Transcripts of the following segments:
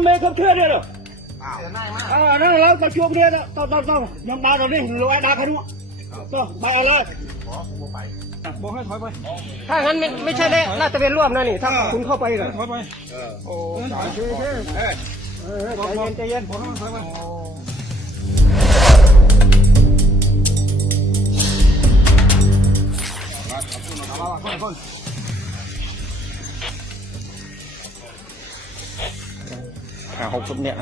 มเครับเชื่อเนี่ยเหรอเสียหน้ามากอ่านั่นเราประชุมเนี่ยนะต้องต้องต้องยังมาตรงนี้รวยดาขนุนต้องไปอะไรขอกูไปบอกให้ถอยไป ถ้างั้นไม่ไม่ใช่เลยน่าจะเป็นร่วมนะนี่ ถ้าคุณเข้าไปเหรอถอยไปโอ้โอเคโอเคเออใจเย็นใจเย็นบอกให้มันถอยไปหาหกสิบ เนี่ย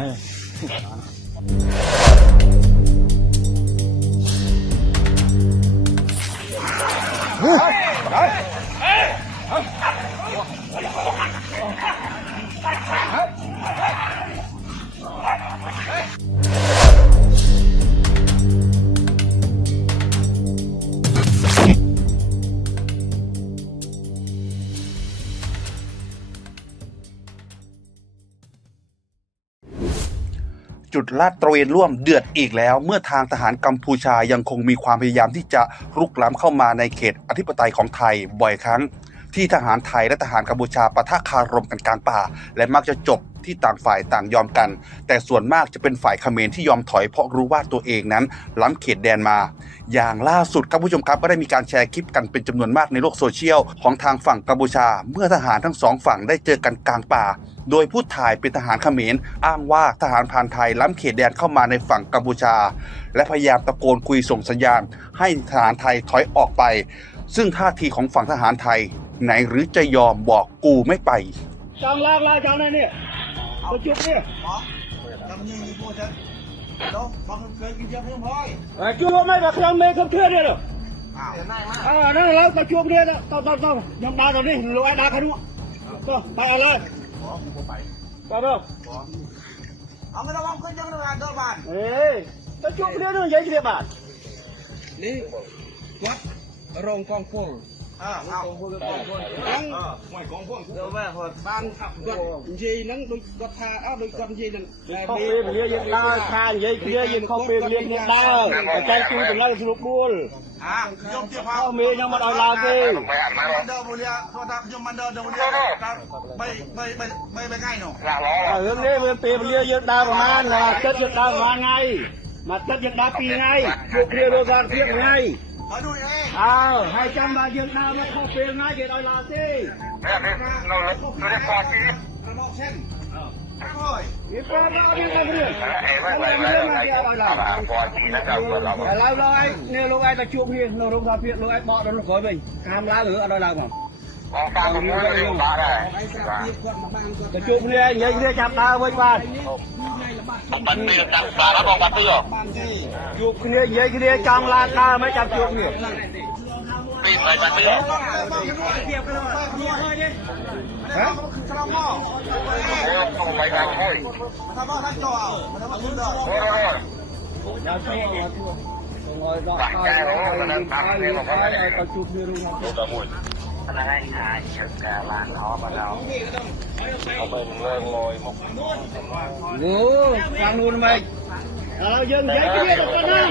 จุดลาดตระเวนร่วมเดือดอีกแล้ว เมื่อทางทหารกัมพูชายังคงมีความพยายามที่จะรุกล้ำเข้ามาในเขตอธิปไตยของไทยบ่อยครั้ง ที่ทหารไทยและทหารกัมพูชาปะทะคารมกันกลางป่า และมักจะจบที่ต่างฝ่ายต่างยอมกัน แต่ส่วนมากจะเป็นฝ่ายเขมรที่ยอมถอยเพราะรู้ว่าตัวเองนั้น ล้ำเขตแดนมา อย่างล่าสุดครับผู้ชมครับก็ได้มีการแชร์คลิปกันเป็นจำนวนมากในโลกโซเชียลของทางฝั่งกัมพูชา เมื่อทหารทั้งสองฝั่งได้เจอกันกลางป่า โดยผู้ถ่ายเป็นทหารเขมรอ้างว่าทหารพรานไทยล้ำเขตแดนเข้ามาในฝั่งกัมพูชา และพยายามตะโกนคุยส่งสัญญาณ ให้ทหารไทยถอยออกไป ซึ่งท่าทีของฝั่งทหารไทย ไหนหรือจะยอมบอกกูไม่ไปจังลากลายจังเลยเนี่ยประชุมเนี่ยหมอจำยังมีกูจะต้องบอกเคยกินเยอะเพียงพอยประชุมไม่กับเครื่องเมครับเชื่อเนี่ยเหรอเสียหน้ามากอ่านั่นเราประชุมเนี่ยนะต้องต้องต้องยังมาตรงนี้รวยดาขนุนต้องไปอะไร ขอกูไปไปเปล่าเอาไม่ต้องมองขึ้นยังเลยเดินบ้านเอ้ยประชุมเนี่ยนู่นยังจะเรียบาทนี่วัดโรงกองพ មកកងពួកកងពួកហ្នឹងមកកងពួកទៅវាគាត់បានគាត់និយាយហ្នឹងដូចគាត់ថាអត់ដូចគាត់និយាយហ្នឹងតែពេលវេលាយើងដើរថានិយាយគ្នាយើងខុសពេលវេលាគ្នាដើរបច្ចេកជួយចំណៃស្រួលបួលអាខ្ញុំទៀតផងមេខ្ញុំមិនឲ្យឡើងទេដើរវេលាគាត់ថាខ្ញុំមិនដើរដល់វេលាតែ3 3 3ថ្ងៃនោះរឿងនេះវាពេលវេលាយើងដើរប្រហែលអាទិត្យយើងដើរប្រហែលថ្ងៃមួយអាទិត្យយើងដើរ2ថ្ងៃពួកគ្នារស់បាន2ថ្ងៃ ហើយនោះឯងអើហើយចាំបើយើងដើរមកខុសពេលណាគេដល់ឡើងទេតែនេះនៅលើនេះគាត់ទីមកឈិនហើយវាប៉ាមកវាមករឿងអេមកមកមកឡើងគាត់ទីណាគាត់ឡើងឥឡូវឡើយនេះលោកឯងទៅជួបគ្នានៅរោងការភាពលោកឯងបកដល់ក្រោយវិញតាមឡើងឬអត់ដល់ឡើងមក อะไรเรื่องมาเกี่ยอะไรล่ะแต่เราเลยเนี่ยลูกไอ้ตะชุบตาเพียงกไอ้เบาะเราคอยไปทำลาหรืออะไรล่ะมั้งจะจูบเรียยังเรียจับตาไว้บ้านจูบเรียยังเรียจองลาตาไม่จับจูบเนี่ยฮะชะลอหม้อทำหม้อทั้งจอเอาทำหม้อทั้งจออย่าช่วยอย่าช่วยต้องครตายรอตายรอตายไอ้ตะจูบเรียรู้ครับโอ้ทางนู้ ហ្នឹងហើយថាជើងកាបានល្អបើដល់អត់បានលើលយមកអូខាងនោះមិនឥឡូវយើងនិយាយគ្នាទៅទៅហ្នឹង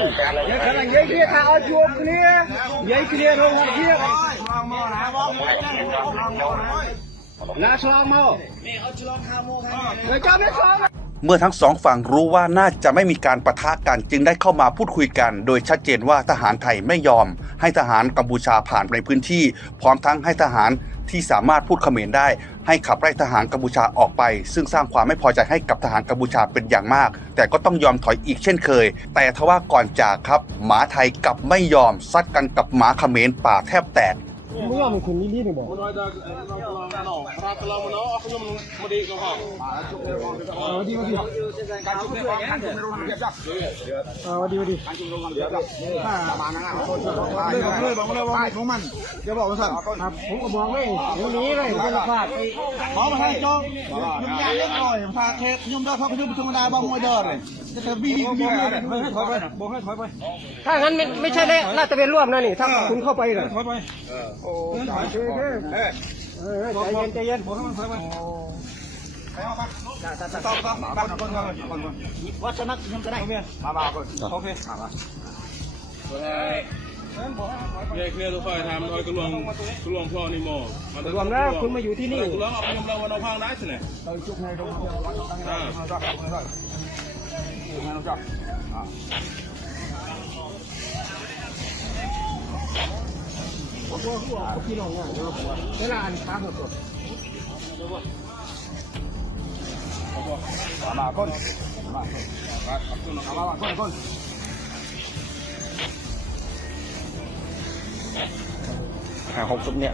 យើងគាត់និយាយគ្នាថាឲ្យជួបគ្នានិយាយគ្នារងហត់គ្នាបងមកណាបងមកណាឆ្លងមកនេះអត់ឆ្លងខាងមកខាងនេះចាំនេះឆ្លង เมื่อทั้งสองฝั่งรู้ว่าน่าจะไม่มีการประทะกันจึงได้เข้ามาพูดคุยกัน โดยชัดเจนว่าทหารไทยไม่ยอม ให้ทหารกัมพูชาผ่านในพื้นที่ พร้อมทั้งให้ทหารที่สามารถพูดเขมรได้ ให้ขับไล่ทหารกัมพูชาออกไป ซึ่งสร้างความไม่พอใจให้กับทหารกัมพูชาเป็นอย่างมาก แต่ก็ต้องยอมถอยอีกเช่นเคย แต่ทว่าก่อนจากครับ หมาไทยกลับไม่ยอมซัดกันกับหมาเขมรป่าแทบแตก มึงว่ามันคนนี่นี่ถึงบอกมันน้อยดาเราเราเมาเราเอาขึ้นมันมาดีกับเขาเอาดีมาดีการจุดเรื่องการจุดเรื่องเรียบจับเอาดีมาดีการจุดเรื่องเรียบจับประมาณนั้นนะเรื่องของเรื่องของเรื่องว่าของมันเดี๋ยวบอกว่าสั่งครับผมก็บอกเองเดี๋ยวนี้เลยเป็นภาพขอมาให้จงยุ่งยากเล็กน้อยพาเคสยุ่งยากเขาไปยุ่งธรรมดาบ้างมวยเดินเลย จะจะบีบีบีให้ถอยไปบอกให้ถอยไปถ้างั้นไม่ไม่ใช่เลยน่าจะเป็นร่วมนะนี่ ถ้าคุณเข้าไปเหรอถอยไปโอ้โอเคโอเออใจเย็นใจเย็นบอกให้มันถอยไปต้องต้องบ้านคนก่อนคนก่อนวัฒนธรรมจะได้มาบ้าคนโอเคมาบ้าแยกเคลียร์ตัวไฟทำเอากระลวงกระลวงพลอนี่โมรวมแล้วคุณมาอยู่ที่นี่กระลวงเอาไปยำเราวันเอาพังได้สิเนี่ยเราจุกในโรงนี้ องเนี่ยเวลาอันค้าหดมาคนมามาคนคนหาหกศพเนี่ย